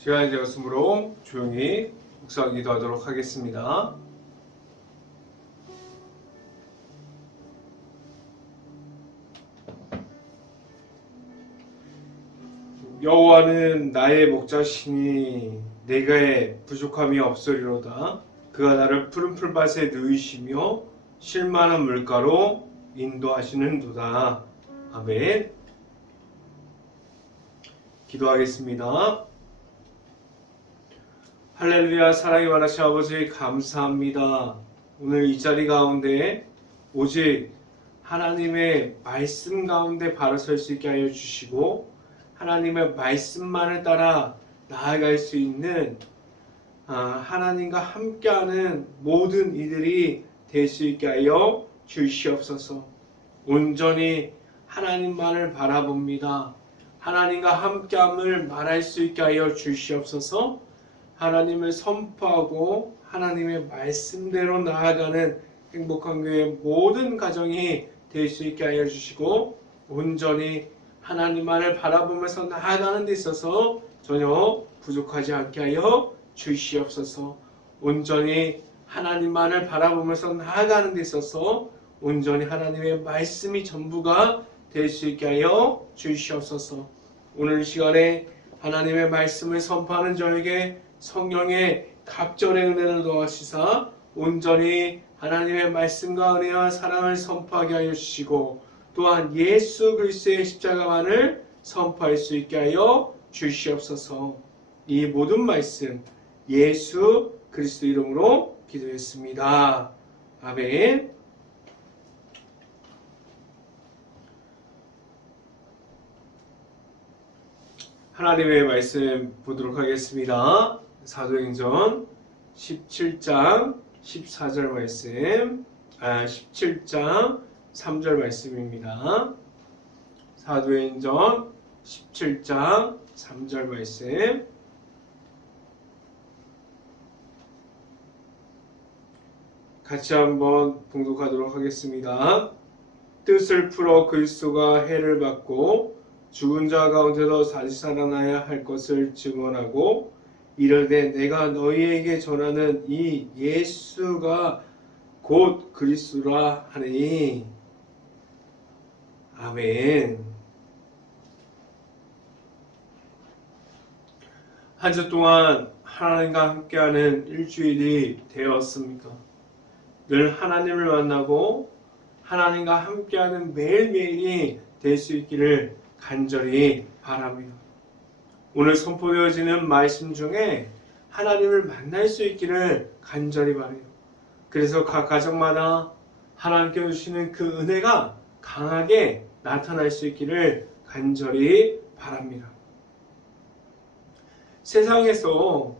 시간이 되었으므로 조용히 묵상 기도하도록 하겠습니다. 여호와는 나의 목자시니 내게 부족함이 없으리로다. 그가 나를 푸른 풀밭에 누이시며 쉴 만한 물가로 인도하시는도다. 아멘. 기도하겠습니다. 할렐루야. 사랑이 많으신 아버지 감사합니다. 오늘 이 자리 가운데 오직 하나님의 말씀 가운데 바로 설 수 있게 하여 주시고 하나님의 말씀만을 따라 나아갈 수 있는 하나님과 함께하는 모든 이들이 될 수 있게 하여 주시옵소서. 온전히 하나님만을 바라봅니다. 하나님과 함께함을 말할 수 있게 하여 주시옵소서. 하나님을 선포하고 하나님의 말씀대로 나아가는 행복한 교회 모든 가정이 될 수 있게 하여 주시고 온전히 하나님만을 바라보면서 나아가는 데 있어서 전혀 부족하지 않게 하여 주시옵소서. 온전히 하나님만을 바라보면서 나아가는 데 있어서 온전히 하나님의 말씀이 전부가 될 수 있게 하여 주시옵소서. 오늘 시간에 하나님의 말씀을 선포하는 저에게 성령의 갑절의 은혜를 더하시사 온전히 하나님의 말씀과 은혜와 사랑을 선포하게 하여 주시고 또한 예수 그리스도의 십자가만을 선포할 수 있게 하여 주시옵소서. 이 모든 말씀 예수 그리스도 이름으로 기도했습니다. 아멘. 하나님의 말씀 보도록 하겠습니다. 사도행전 17장 14절 말씀, 17장 3절 말씀입니다. 사도행전 17장 3절 말씀. 같이 한번 봉독하도록 하겠습니다. 뜻을 풀어 그리스도가 해를 받고 죽은 자 가운데서 다시 살아나야 할 것을 증언하고 이르되 내가 너희에게 전하는 이 예수가 곧 그리스도라 하니. 아멘. 한 주 동안 하나님과 함께하는 일주일이 되었습니까? 늘 하나님을 만나고 하나님과 함께하는 매일매일이 될 수 있기를 간절히 바랍니다. 오늘 선포되어지는 말씀 중에 하나님을 만날 수 있기를 간절히 바라요. 그래서 각 가정마다 하나님께 주시는 그 은혜가 강하게 나타날 수 있기를 간절히 바랍니다. 세상에서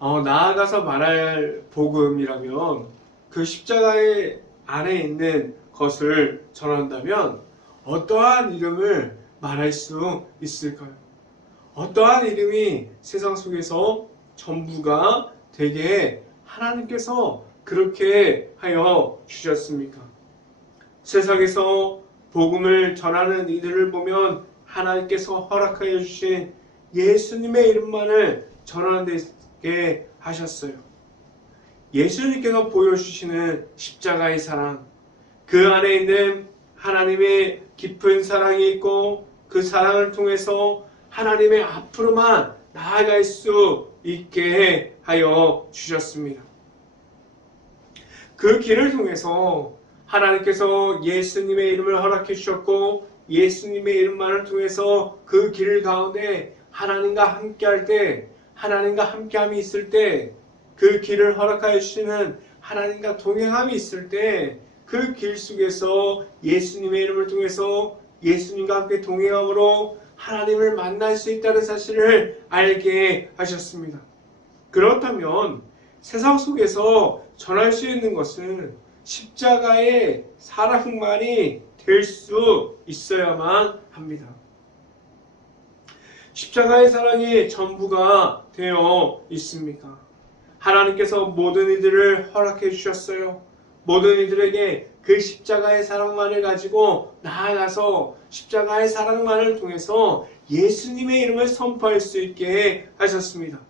나아가서 말할 복음이라면 그 십자가의 안에 있는 것을 전한다면 어떠한 이름을 말할 수 있을까요? 어떠한 이름이 세상 속에서 전부가 되게 하나님께서 그렇게 하여 주셨습니까? 세상에서 복음을 전하는 이들을 보면 하나님께서 허락하여 주신 예수님의 이름만을 전하는 데 하셨어요. 예수님께서 보여주시는 십자가의 사랑, 그 안에 있는 하나님의 깊은 사랑이 있고 그 사랑을 통해서 하나님의 앞으로만 나아갈 수 있게 하여 주셨습니다. 그 길을 통해서 하나님께서 예수님의 이름을 허락해 주셨고 예수님의 이름만을 통해서 그 길 가운데 하나님과 함께할 때 하나님과 함께함이 있을 때 그 길을 허락하여 주시는 하나님과 동행함이 있을 때 그 길 속에서 예수님의 이름을 통해서 예수님과 함께 동행함으로 하나님을 만날 수 있다는 사실을 알게 하셨습니다. 그렇다면 세상 속에서 전할 수 있는 것은 십자가의 사랑만이 될 수 있어야만 합니다. 십자가의 사랑이 전부가 되어 있습니까? 하나님께서 모든 이들을 허락해 주셨어요. 모든 이들에게 그 십자가의 사랑만을 가지고 나아가서 십자가의 사랑만을 통해서 예수님의 이름을 선포할 수 있게 하셨습니다.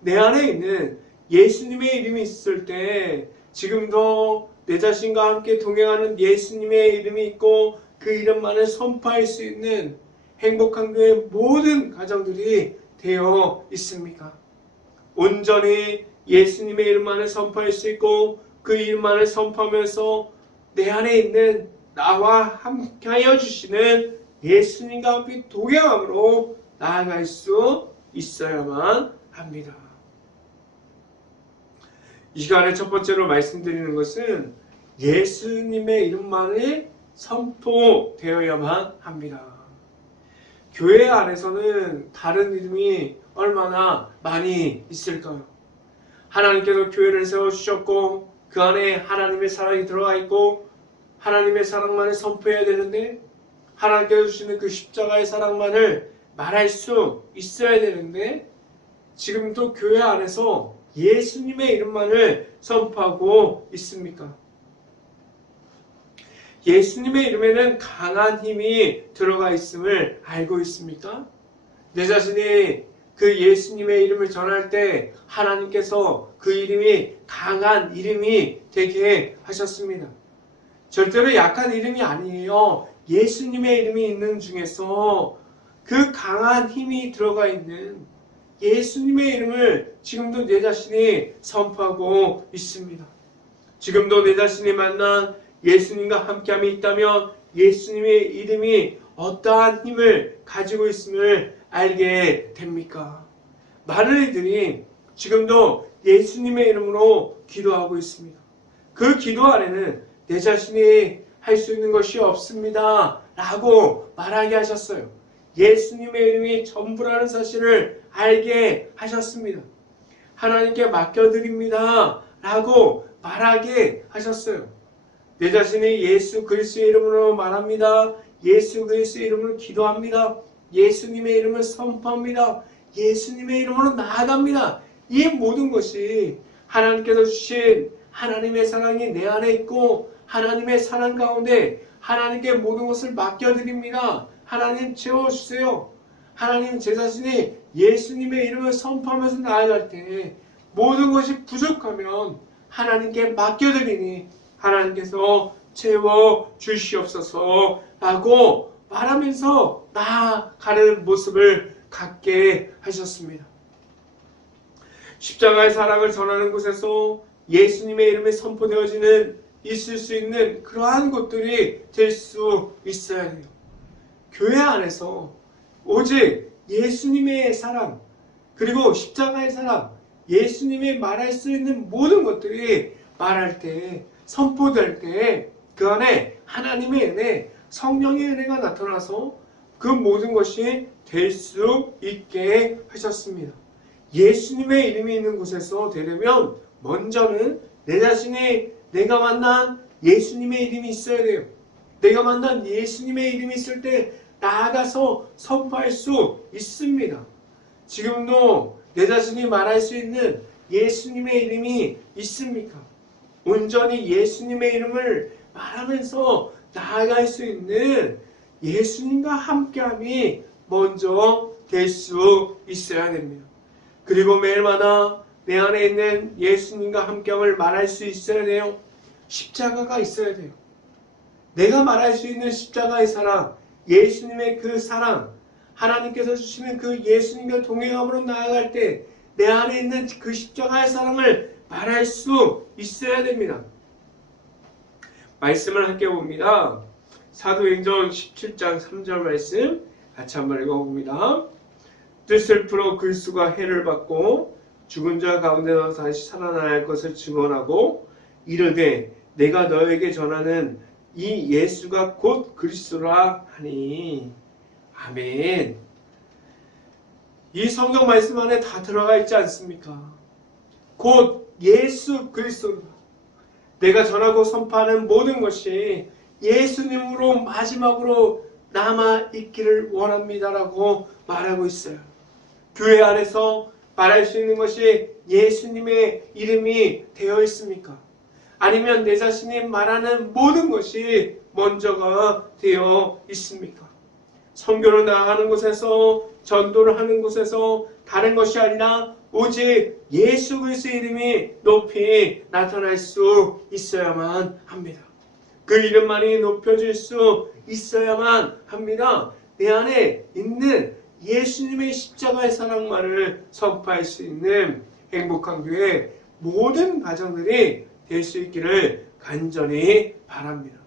내 안에 있는 예수님의 이름이 있을 때 지금도 내 자신과 함께 동행하는 예수님의 이름이 있고 그 이름만을 선포할 수 있는 행복한 교회 모든 가정들이 되어 있습니까? 온전히 예수님의 이름만을 선포할 수 있고 그 이름만을 선포하면서 내 안에 있는 나와 함께하여 주시는 예수님과 함께 동행함으로 나아갈 수 있어야만 합니다. 이 시간에 첫 번째로 말씀드리는 것은 예수님의 이름만이 선포되어야만 합니다. 교회 안에서는 다른 이름이 얼마나 많이 있을까요? 하나님께서 교회를 세워주셨고 그 안에 하나님의 사랑이 들어가 있고 하나님의 사랑만을 선포해야 되는데 하나님께서 주시는 그 십자가의 사랑만을 말할 수 있어야 되는데 지금도 교회 안에서 예수님의 이름만을 선포하고 있습니까? 예수님의 이름에는 강한 힘이 들어가 있음을 알고 있습니까? 내 자신이 그 예수님의 이름을 전할 때 하나님께서 그 이름이 강한 이름이 되게 하셨습니다. 절대로 약한 이름이 아니에요. 예수님의 이름이 있는 중에서 그 강한 힘이 들어가 있는 예수님의 이름을 지금도 내 자신이 선포하고 있습니다. 지금도 내 자신이 만난 예수님과 함께함이 있다면 예수님의 이름이 어떠한 힘을 가지고 있음을 알게 됩니까? 많은 이들이 지금도 예수님의 이름으로 기도하고 있습니다. 그 기도 안에는 내 자신이 할 수 있는 것이 없습니다 라고 말하게 하셨어요. 예수님의 이름이 전부라는 사실을 알게 하셨습니다. 하나님께 맡겨드립니다 라고 말하게 하셨어요. 내 자신이 예수 그리스도의 이름으로 말합니다. 예수 그리스도의 이름으로 기도합니다. 예수님의 이름을 선포합니다. 예수님의 이름으로 나아갑니다. 이 모든 것이 하나님께서 주신 하나님의 사랑이 내 안에 있고 하나님의 사랑 가운데 하나님께 모든 것을 맡겨드립니다. 하나님 채워주세요. 하나님 제 자신이 예수님의 이름을 선포하면서 나아갈 때 모든 것이 부족하면 하나님께 맡겨드리니 하나님께서 채워주시옵소서 라고 말하면서 나아가는 모습을 갖게 하셨습니다. 십자가의 사랑을 전하는 곳에서 예수님의 이름이 선포되어지는 있을 수 있는 그러한 것들이 될 수 있어야 돼요. 교회 안에서 오직 예수님의 사랑 그리고 십자가의 사랑 예수님이 말할 수 있는 모든 것들이 말할 때 선포될 때 그 안에 하나님의 은혜 성령의 은혜가 나타나서 그 모든 것이 될 수 있게 하셨습니다. 예수님의 이름이 있는 곳에서 되려면 먼저는 내 자신이 내가 만난 예수님의 이름이 있어야 돼요. 내가 만난 예수님의 이름이 있을 때 나아가서 선포할 수 있습니다. 지금도 내 자신이 말할 수 있는 예수님의 이름이 있습니까? 온전히 예수님의 이름을 말하면서 나아갈 수 있는 예수님과 함께함이 먼저 될 수 있어야 됩니다. 그리고 매일마다 내 안에 있는 예수님과 함께함을 말할 수 있어야 돼요. 십자가가 있어야 돼요. 내가 말할 수 있는 십자가의 사랑, 예수님의 그 사랑, 하나님께서 주시는 그 예수님과 동행함으로 나아갈 때 내 안에 있는 그 십자가의 사랑을 말할 수 있어야 됩니다. 말씀을 함께 봅니다. 사도행전 17장 3절 말씀 같이 한번 읽어봅니다. 뜻을 풀어 그리스도가 해를 받고 죽은 자 가운데서 다시 살아날 것을 증언하고 이르되 내가 너에게 전하는 이 예수가 곧 그리스도라 하니. 아멘. 이 성경 말씀 안에 다 들어가 있지 않습니까? 곧 예수 그리스도입니다. 내가 전하고 선포하는 모든 것이 예수님으로 마지막으로 남아 있기를 원합니다라고 말하고 있어요. 교회 안에서 말할 수 있는 것이 예수님의 이름이 되어 있습니까? 아니면 내 자신이 말하는 모든 것이 먼저가 되어 있습니까? 선교를 나아가는 곳에서, 전도를 하는 곳에서 다른 것이 아니라 오직 예수 그리스도의 이름이 높이 나타날 수 있어야만 합니다. 그 이름만이 높여질 수 있어야만 합니다. 내 안에 있는 예수님의 십자가의 사랑만을 선포할 수 있는 행복한 교회 모든 가정들이 될 수 있기를 간절히 바랍니다.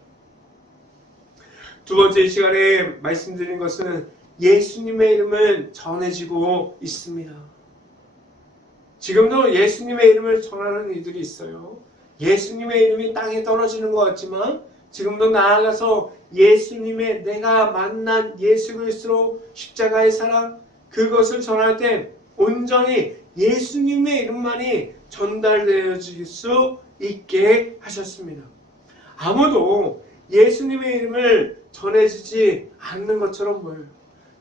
두 번째 시간에 말씀드린 것은 예수님의 이름은 전해지고 있습니다. 지금도 예수님의 이름을 전하는 이들이 있어요. 예수님의 이름이 땅에 떨어지는 것 같지만 지금도 나아가서 예수님의 내가 만난 예수 그리스도 십자가의 사랑 그것을 전할 때 온전히 예수님의 이름만이 전달되어질 수 있게 하셨습니다. 아무도 예수님의 이름을 전해지지 않는 것처럼 보여요.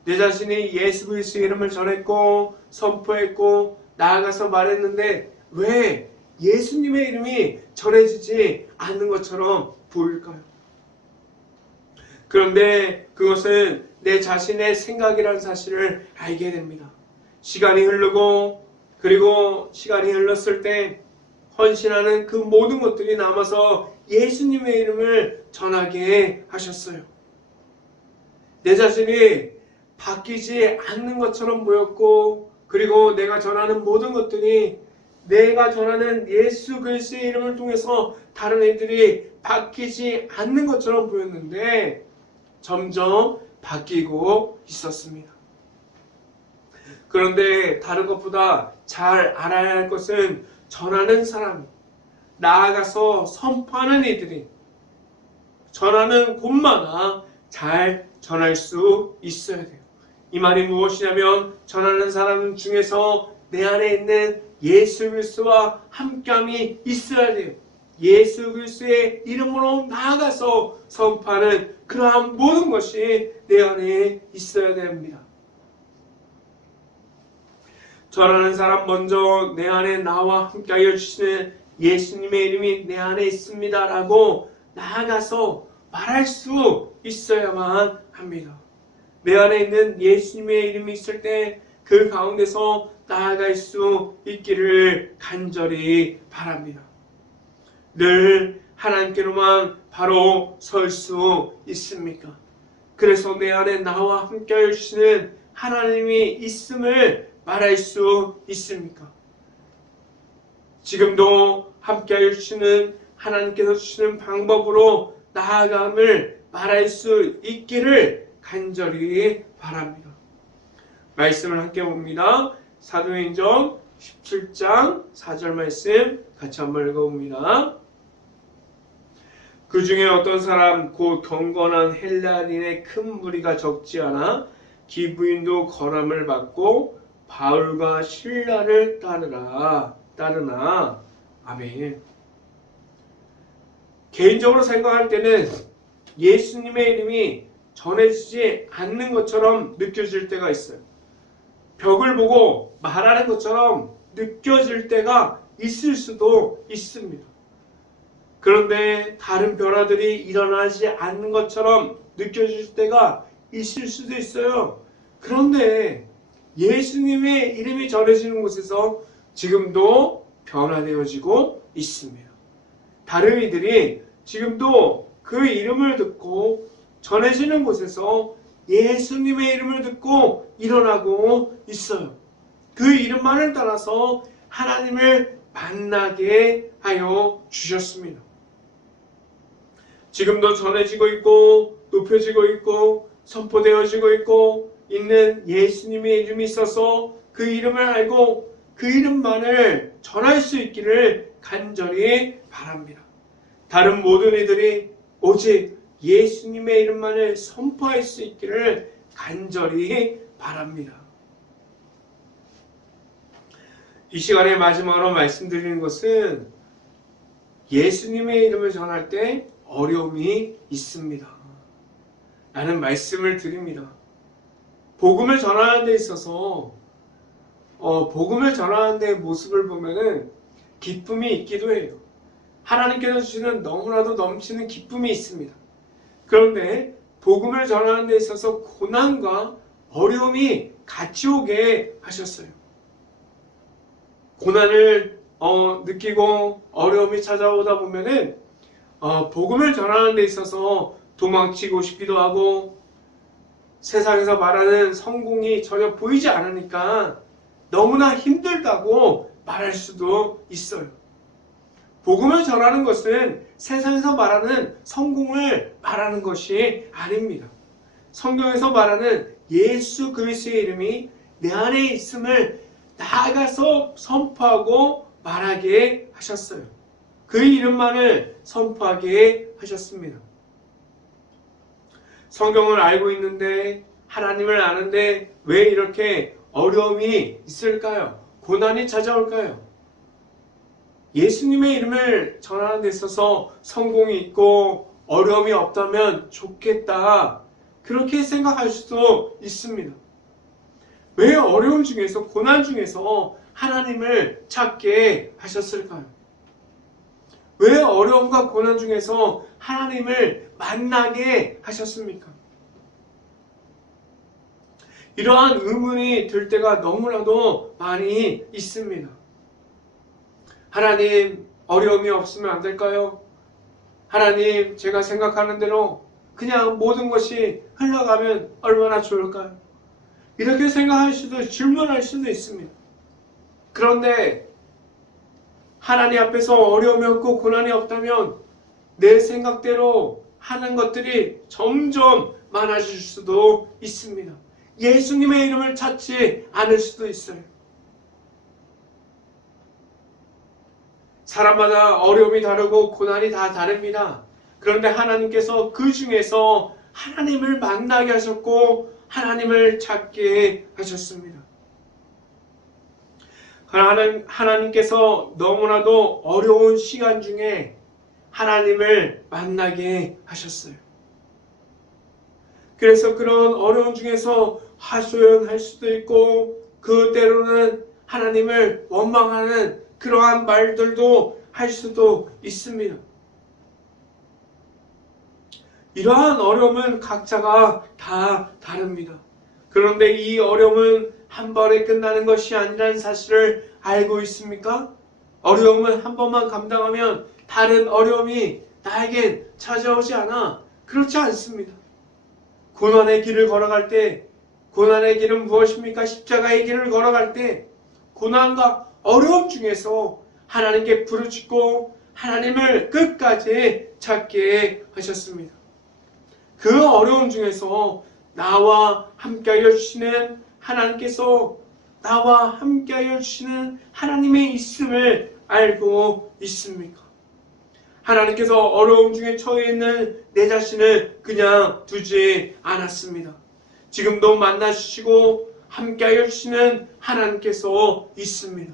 내 자신이 예수 그리스도의 이름을 전했고 선포했고 나아가서 말했는데 왜 예수님의 이름이 전해지지 않는 것처럼 보일까요? 그런데 그것은 내 자신의 생각이라는 사실을 알게 됩니다. 시간이 흐르고 그리고 시간이 흘렀을 때 헌신하는 그 모든 것들이 남아서 예수님의 이름을 전하게 하셨어요. 내 자신이 바뀌지 않는 것처럼 보였고 그리고 내가 전하는 모든 것들이 내가 전하는 예수 그리스도의 이름을 통해서 다른 애들이 바뀌지 않는 것처럼 보였는데 점점 바뀌고 있었습니다. 그런데 다른 것보다 잘 알아야 할 것은 전하는 사람, 나아가서 선포하는 이들이 전하는 곳마다 잘 전할 수 있어야 돼요. 이 말이 무엇이냐면 전하는 사람 중에서 내 안에 있는 예수 그리스도와 함께함이 있어야 돼요. 예수 그리스도의 이름으로 나아가서 선포하는 그러한 모든 것이 내 안에 있어야 됩니다. 전하는 사람 먼저 내 안에 나와 함께하여 주시는 예수님의 이름이 내 안에 있습니다 라고 나아가서 말할 수 있어야만 합니다. 내 안에 있는 예수님의 이름이 있을 때 그 가운데서 나아갈 수 있기를 간절히 바랍니다. 늘 하나님께로만 바로 설 수 있습니까? 그래서 내 안에 나와 함께하여 주시는 하나님이 있음을 말할 수 있습니까? 지금도 함께하여 주시는 하나님께서 주시는 방법으로 나아감을 말할 수 있기를 간절히 바랍니다. 말씀을 함께 봅니다. 사도행전 17장 4절 말씀 같이 한번 읽어봅니다. 그 중에 어떤 사람 곧 경건한 헬라인의 큰 무리가 적지 않아 기부인도 권함을 받고 바울과 실라를 따르나. 아멘. 개인적으로 생각할 때는 예수님의 이름이 전해지지 않는 것처럼 느껴질 때가 있어요. 벽을 보고 말하는 것처럼 느껴질 때가 있을 수도 있습니다. 그런데 다른 변화들이 일어나지 않는 것처럼 느껴질 때가 있을 수도 있어요. 그런데 예수님의 이름이 전해지는 곳에서 지금도 변화되어지고 있습니다. 다른 이들이 지금도 그 이름을 듣고 전해지는 곳에서 예수님의 이름을 듣고 일어나고 있어요. 그 이름만을 따라서 하나님을 만나게 하여 주셨습니다. 지금도 전해지고 있고 높여지고 있고 선포되어지고 있고 있는 예수님의 이름이 있어서 그 이름을 알고 그 이름만을 전할 수 있기를 간절히 바랍니다. 다른 모든 이들이 오직 예수님의 이름만을 선포할 수 있기를 간절히 바랍니다. 이 시간에 마지막으로 말씀드리는 것은 예수님의 이름을 전할 때 어려움이 있습니다. 라는 말씀을 드립니다. 복음을 전하는 데 있어서 복음을 전하는 데의 모습을 보면은 기쁨이 있기도 해요. 하나님께서 주시는 너무나도 넘치는 기쁨이 있습니다. 그런데 복음을 전하는 데 있어서 고난과 어려움이 같이 오게 하셨어요. 고난을 느끼고 어려움이 찾아오다 보면은 복음을 전하는 데 있어서 도망치고 싶기도 하고 세상에서 말하는 성공이 전혀 보이지 않으니까 너무나 힘들다고 말할 수도 있어요. 복음을 전하는 것은 세상에서 말하는 성공을 말하는 것이 아닙니다. 성경에서 말하는 예수 그리스도의 이름이 내 안에 있음을 나아가서 선포하고 말하게 하셨어요. 그 이름만을 선포하게 하셨습니다. 성경을 알고 있는데 하나님을 아는데 왜 이렇게 어려움이 있을까요? 고난이 찾아올까요? 예수님의 이름을 전하는 데 있어서 성공이 있고 어려움이 없다면 좋겠다. 그렇게 생각할 수도 있습니다. 왜 어려움 중에서 고난 중에서 하나님을 찾게 하셨을까요? 왜 어려움과 고난 중에서 하나님을 만나게 하셨습니까? 이러한 의문이 들 때가 너무나도 많이 있습니다. 하나님, 어려움이 없으면 안 될까요? 하나님, 제가 생각하는 대로 그냥 모든 것이 흘러가면 얼마나 좋을까요? 이렇게 생각할 수도, 질문할 수도 있습니다. 그런데 하나님 앞에서 어려움이 없고 고난이 없다면 내 생각대로 하는 것들이 점점 많아질 수도 있습니다. 예수님의 이름을 찾지 않을 수도 있어요. 사람마다 어려움이 다르고 고난이 다 다릅니다. 그런데 하나님께서 그 중에서 하나님을 만나게 하셨고 하나님을 찾게 하셨습니다. 하나님께서 너무나도 어려운 시간 중에 하나님을 만나게 하셨어요. 그래서 그런 어려움 중에서 하소연할 수도 있고 그 때로는 하나님을 원망하는 그러한 말들도 할 수도 있습니다. 이러한 어려움은 각자가 다 다릅니다. 그런데 이 어려움은 한 번에 끝나는 것이 아니라는 사실을 알고 있습니까? 어려움은 한 번만 감당하면 다른 어려움이 나에겐 찾아오지 않아. 그렇지 않습니다. 고난의 길을 걸어갈 때, 고난의 길은 무엇입니까? 십자가의 길을 걸어갈 때 고난과 어려움 중에서 하나님께 부르짖고 하나님을 끝까지 찾게 하셨습니다. 그 어려움 중에서 나와 함께하여 주시는 하나님께서 나와 함께하여 주시는 하나님의 있음을 알고 있습니까? 하나님께서 어려움 중에 처해 있는 내 자신을 그냥 두지 않았습니다. 지금도 만나주시고 함께하여 주시는 하나님께서 있습니다.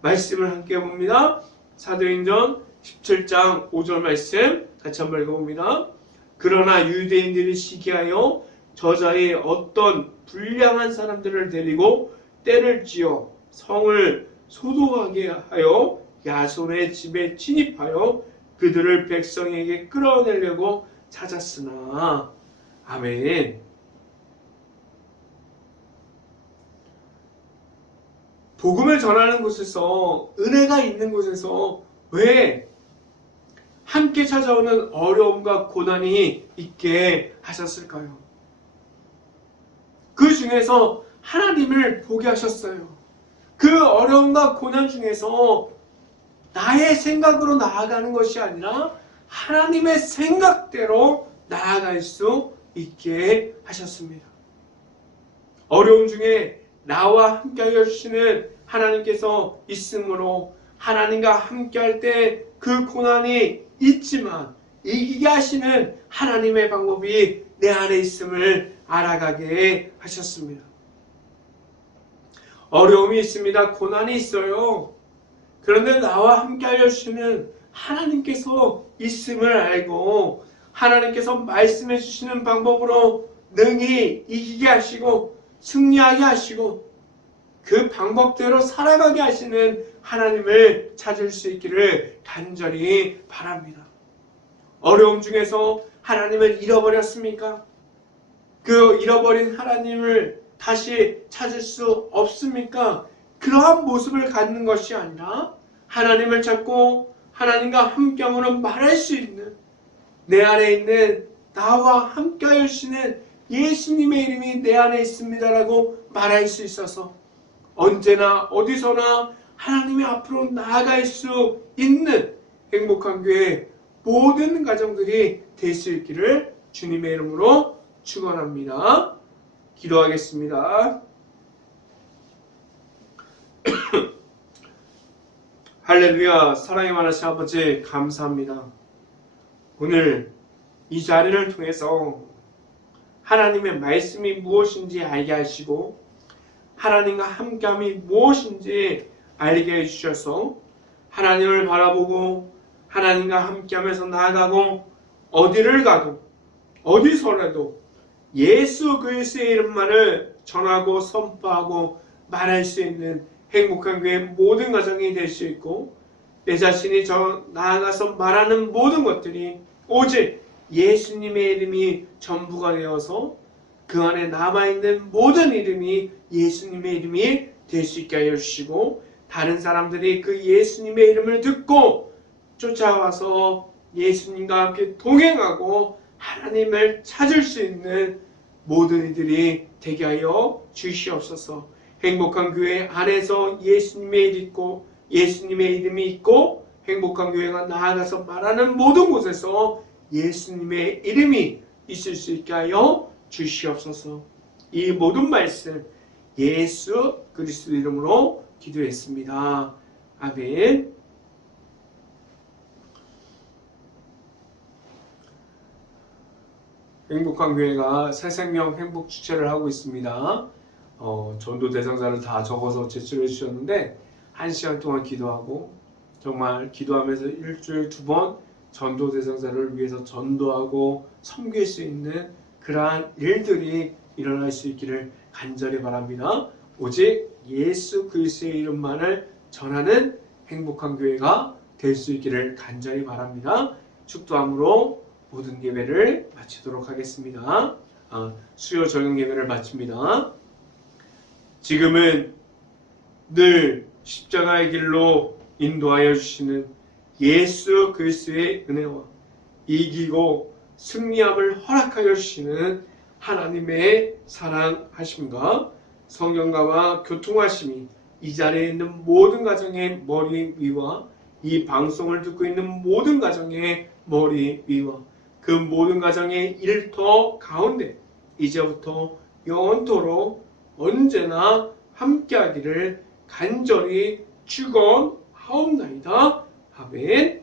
말씀을 함께 봅니다. 사도행전 17장 5절 말씀 같이 한번 읽어봅니다. 그러나 유대인들이 시기하여 저자의 어떤 불량한 사람들을 데리고 때를 지어 성을 소동하게 하여 야손의 집에 침입하여 그들을 백성에게 끌어내려고 찾았으나 아멘. 복음을 전하는 곳에서 은혜가 있는 곳에서 왜 함께 찾아오는 어려움과 고난이 있게 하셨을까요? 그 중에서 하나님을 보게 하셨어요. 그 어려움과 고난 중에서 나의 생각으로 나아가는 것이 아니라 하나님의 생각대로 나아갈 수 있게 하셨습니다. 어려움 중에 나와 함께하여 주시는 하나님께서 있으므로 하나님과 함께할 때 그 고난이 있지만 이기게 하시는 하나님의 방법이 내 안에 있음을 알아가게 하셨습니다. 어려움이 있습니다. 고난이 있어요. 그런데 나와 함께하여 주시는 하나님께서 있음을 알고 하나님께서 말씀해 주시는 방법으로 능히 이기게 하시고 승리하게 하시고 그 방법대로 살아가게 하시는 하나님을 찾을 수 있기를 간절히 바랍니다. 어려움 중에서 하나님을 잃어버렸습니까? 그 잃어버린 하나님을 다시 찾을 수 없습니까? 그러한 모습을 갖는 것이 아니라 하나님을 찾고 하나님과 함께함으로 말할 수 있는, 내 안에 있는 나와 함께 하시는 예수님의 이름이 내 안에 있습니다라고 말할 수 있어서 언제나 어디서나 하나님의 앞으로 나아갈 수 있는 행복한 교회 모든 가정들이 될 수 있기를 주님의 이름으로 축원합니다. 기도하겠습니다. 할렐루야. 사랑의 많으신 아버지 감사합니다. 오늘 이 자리를 통해서 하나님의 말씀이 무엇인지 알게 하시고 하나님과 함께함이 무엇인지 알게 해주셔서 하나님을 바라보고 하나님과 함께하면서 나아가고 어디를 가도 어디서라도 예수 그리스도의 이름만을 전하고 선포하고 말할 수 있는 행복한 교회 모든 가정이 될 수 있고 내 자신이 나아가서 말하는 모든 것들이 오직 예수님의 이름이 전부가 되어서 그 안에 남아있는 모든 이름이 예수님의 이름이 될 수 있게 하여 주시고 다른 사람들이 그 예수님의 이름을 듣고 쫓아와서 예수님과 함께 동행하고 하나님을 찾을 수 있는 모든 이들이 되게 하여 주시옵소서. 행복한 교회 안에서 예수님의 이름이 있고 행복한 교회가 나아가서 말하는 모든 곳에서 예수님의 이름이 있을 수 있게 하여 주시옵소서. 이 모든 말씀 예수 그리스도 이름으로 기도했습니다. 아멘. 행복한 교회가 새생명 행복 축제를 하고 있습니다. 전도 대상자를 다 적어서 제출해 주셨는데 1시간 동안 기도하고 정말 기도하면서 일주일 2번 전도 대상자를 위해서 전도하고 섬길 수 있는 그러한 일들이 일어날 수 있기를 간절히 바랍니다. 오직 예수 그리스도의 이름만을 전하는 행복한 교회가 될 수 있기를 간절히 바랍니다. 축도함으로 모든 예배를 마치도록 하겠습니다. 수요 저녁 예배를 마칩니다. 지금은 늘 십자가의 길로 인도하여 주시는 예수 그리스도의 은혜와 이기고 승리함을 허락하여 주시는 하나님의 사랑하심과 성령과와 교통하심이 이 자리에 있는 모든 가정의 머리 위와 이 방송을 듣고 있는 모든 가정의 머리 위와 그 모든 가정의 일터 가운데 이제부터 영원토록 언제나 함께하기를 간절히 축원하옵나이다. 아멘.